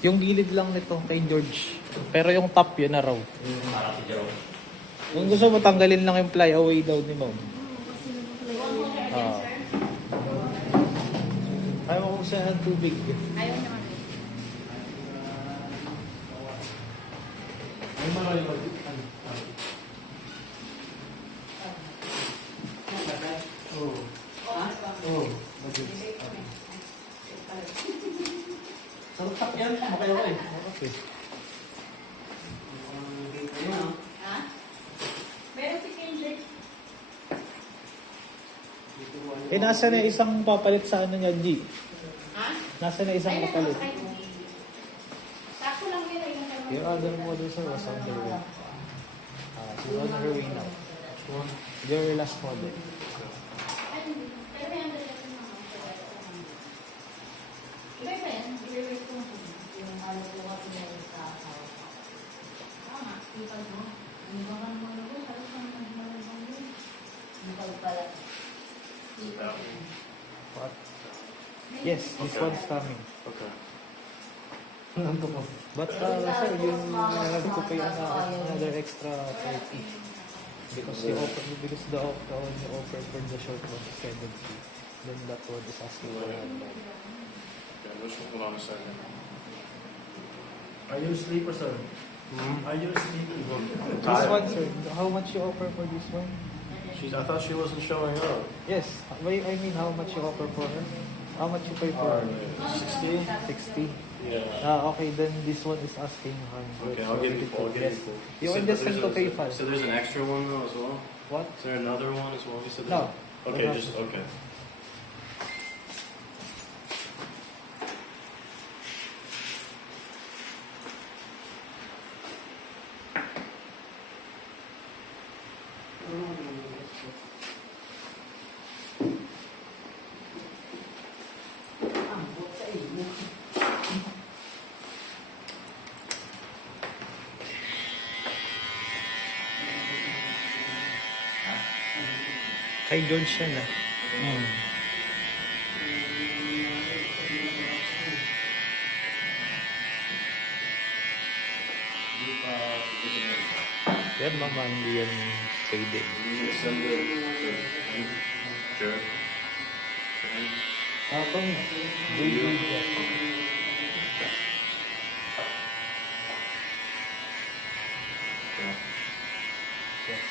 Yung gilid lang nito kay George. Pero yung top yun na raw. Para si Jerome. Kung gusto mo tanggalin lang yung fly away daw ni Mom. Ayaw ko siya ng tubig. Ayaw naman. Ay, marami ba? Oo. Oo. Sarap yan. Makayaw ko eh. Okay. Ha? Meron si Kendrick. Eh, nasa na isang papalit sa ano niya, G? Ha? Nasa na isang Ay, papalit? Sakto lang yun. Your other model sir was on her way. She's on her way now. Your last model. Pero may under natin mga iba iba yan. I-reverse ko yung maluwa niya sa asawa ko. Tama. Ipag mo. Ano ba nga naman ako? Sabi ko naman naman yun. Ipag pala. Ipag. What? Yes, this one's coming. Okay. But sir, yung ko pa yung another extra 30. Because the offer for the short one is 70. Then that one is asking for 100. Okay, let's hold on a second. Are you asleep or sir? Are you sleeping? This one, sir, how much you offer for this one? I thought she wasn't showing up. Yes, I mean how much you offer for her? How much you pay for her? 60? 60. Yeah. Okay, then this one is asking 100. Okay, I'll give you full. I'll give you Yes. full. You can just send to PayPal. So there's an extra one though as well? What? Is there another one as well? You said No. Okay, No. just okay. Kay George yan ah. Yan mama, hindi yan pwede. You send it to Jared. Akong baby. Yes.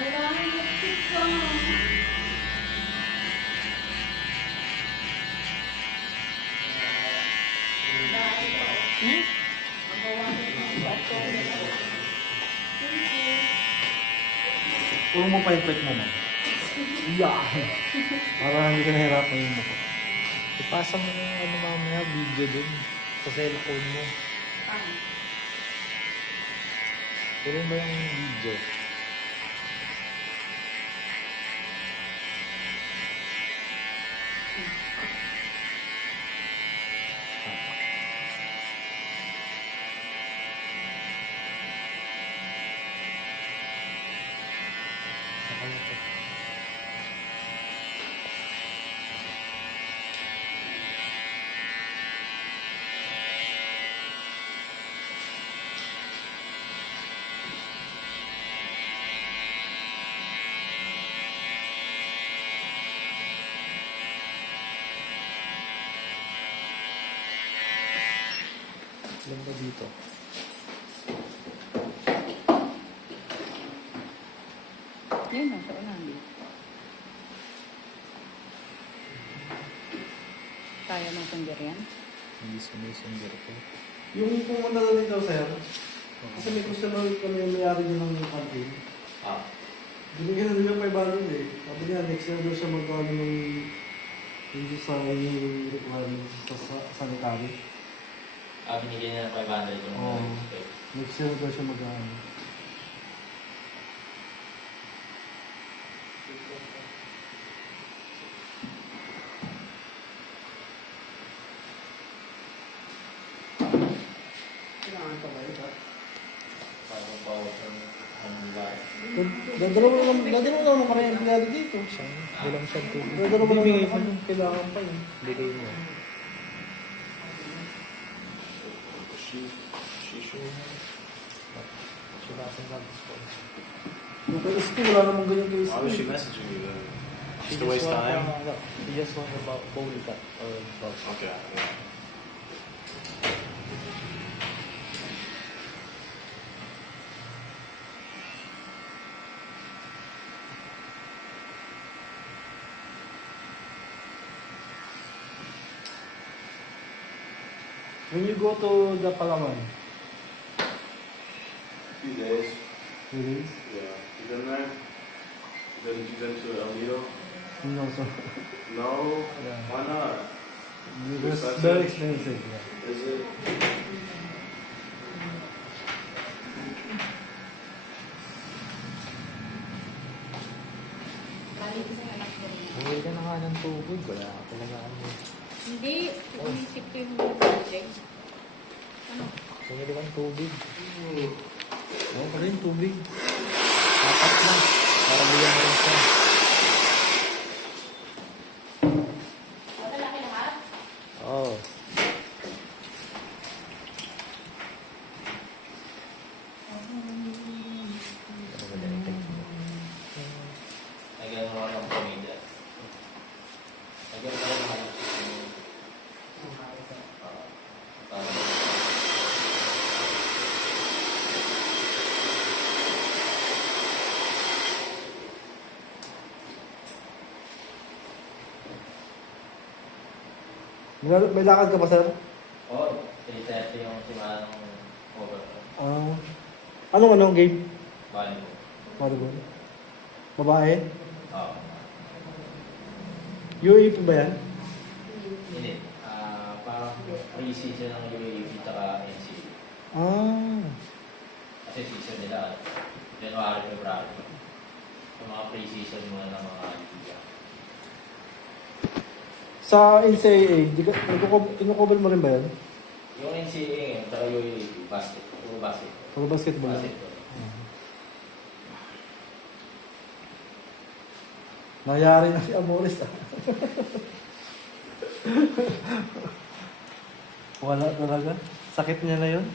Maraming lipstick ko. Puro mo pa yung kwet mo, man. Yeah. Para hindi ka nahirapan yung mukha. Ipasa mo yung ano mamaya, video dun. Sa cellphone mo. Puro mo yung video. Ilan ba dito? Yun na, sa unahan dito. Kaya ng sangger yan? Hindi sumisungger ko. Yung pumunta na dito, sir, kasi may customer kami yung may-ari niya ng campaign. Binigyan na nila 500 eh. Sabi niya, next year daw siya magkano ng hindi sa yung requirements sa sanitary. Binigyan niya ng 500 yung Oo. Next year daw siya magkano. Dadala mo naman kami ang empleyado dito. Walang siyang tubig. Dadala mo Bibigay naman mo. kami. Kailangan pa yun. Bigay mo. Sinasan lang. Yung kay ST, wala namang ganyan kay ST. Why was she messaging you then? Just to waste time? She just want about bowling cut or about Okay, yeah. When you go to the Palawan, Few days. really? Yeah. You been there? You been to El Nido? No, so. No? Yeah. Why not? It's very expensive. Yeah. Is it? Balik sa anak ko. Bumili ka na nga ng tubig. Wala ka talaga ano. Hindi, inisip ko yung mga project. Ano? Bumili ka ng tubig. Oo, pa rin tubig. Apat na. Para bigyan mo rin siya. Wala laki lahat? Oo. Ano ba yan? Text mo. Lagyan mo ng pamilya. Lagyan mo ng halos. May lakad ka pa, sir? Oo, 3:30 yung simula ng over. Anong game? Bali mo. Volleyball. Babae? Oo. UAP ba yan? Hindi. Parang pre-season ng UAP tsaka NCAA. Kasi season nila, January, February. Yung mga pre-season muna ng mga liga. Sa NCAA, kinukover mo rin ba yan? Yung NCAA ngayon, tsaka UAP, basket. Puro basket. Pag basketball lang. Basketball. Nangyari na si Amores ah. Wala talaga. Sakit niya na yun.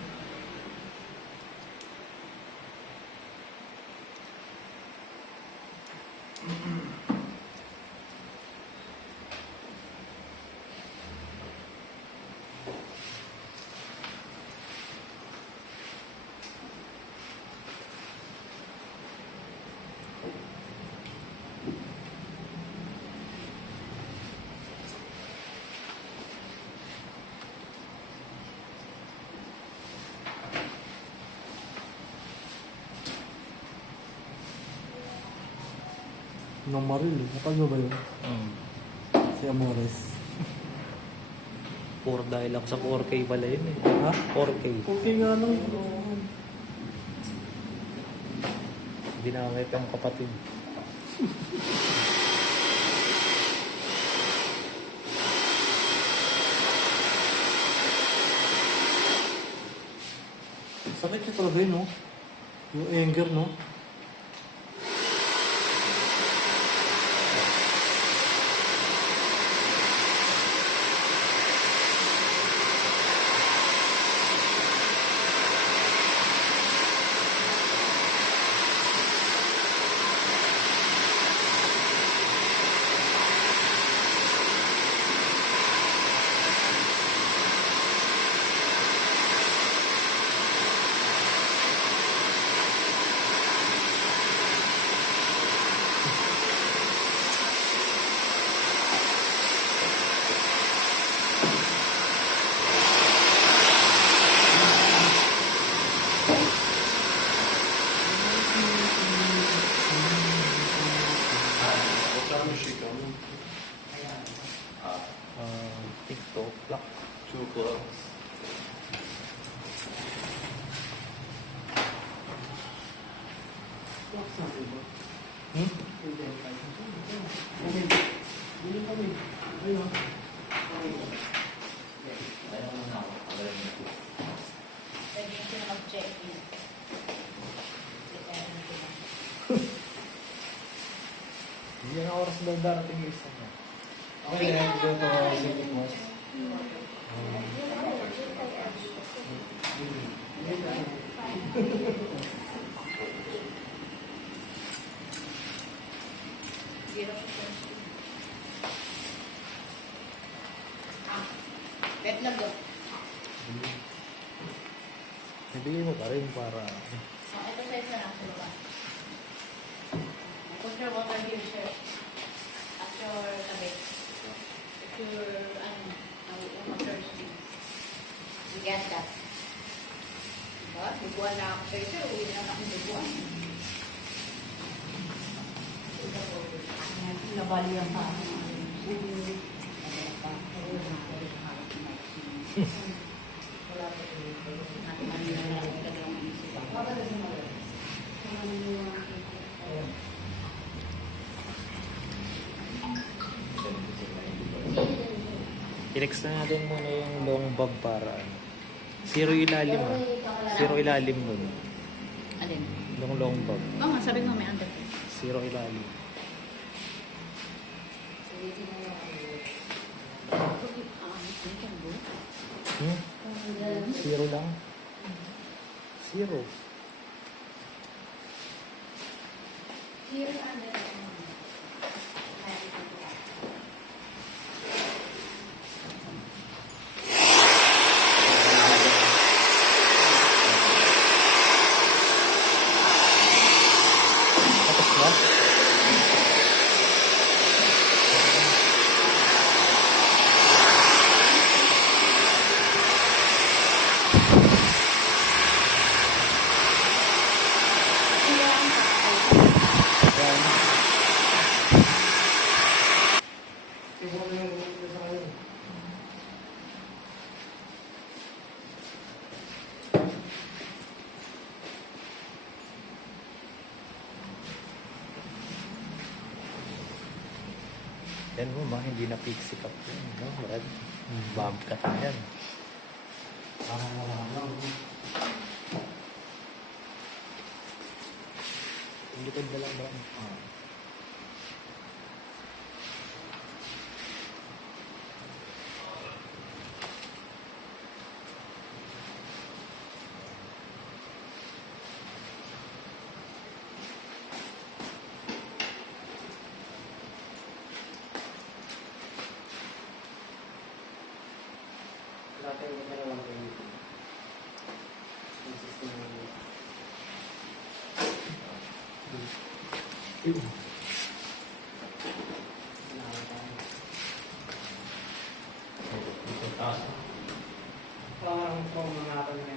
Maril, napag mo ba yun? Si Amores. Dahil ako sa 4K pala yun eh. Ha? 4K. Okay nga lang. Ginamit ang kapatid. Sakit siya talaga yun, no? Yung anger, no? What time is she coming? TikTok, lock. 2 o'clock. Ayun mo na ako. Pwede ko na mag-check in. oras daw darating yung isa niya? Okay, go to St. Moss. Bet lang daw. Nabili mo pa rin para... Ito size na lang sa baba. Put your water here, sir. At your tabi. At your, yung water stream. You get that? Diba? Bubuan na ako kayo, sir. Uwi na ako bubuan. Nabali ang pa. I-nex na natin muna yung long bob para ano. Zero ilalim ah. Zero ilalim nun. Alin? Yung long bob. Oo nga, sabi mo may under. Zero ilalim. Hmm? Zero lang? Zero. Tapos na? Yan. Siguro na yung sa kanya. Yan mo ba, hindi na pixie cup yun, no? Brad? Bomb ka na yan. Parang wala lang. Likod na lang ba? Natin ko na lang kayo. Taas. Parang pang mga natin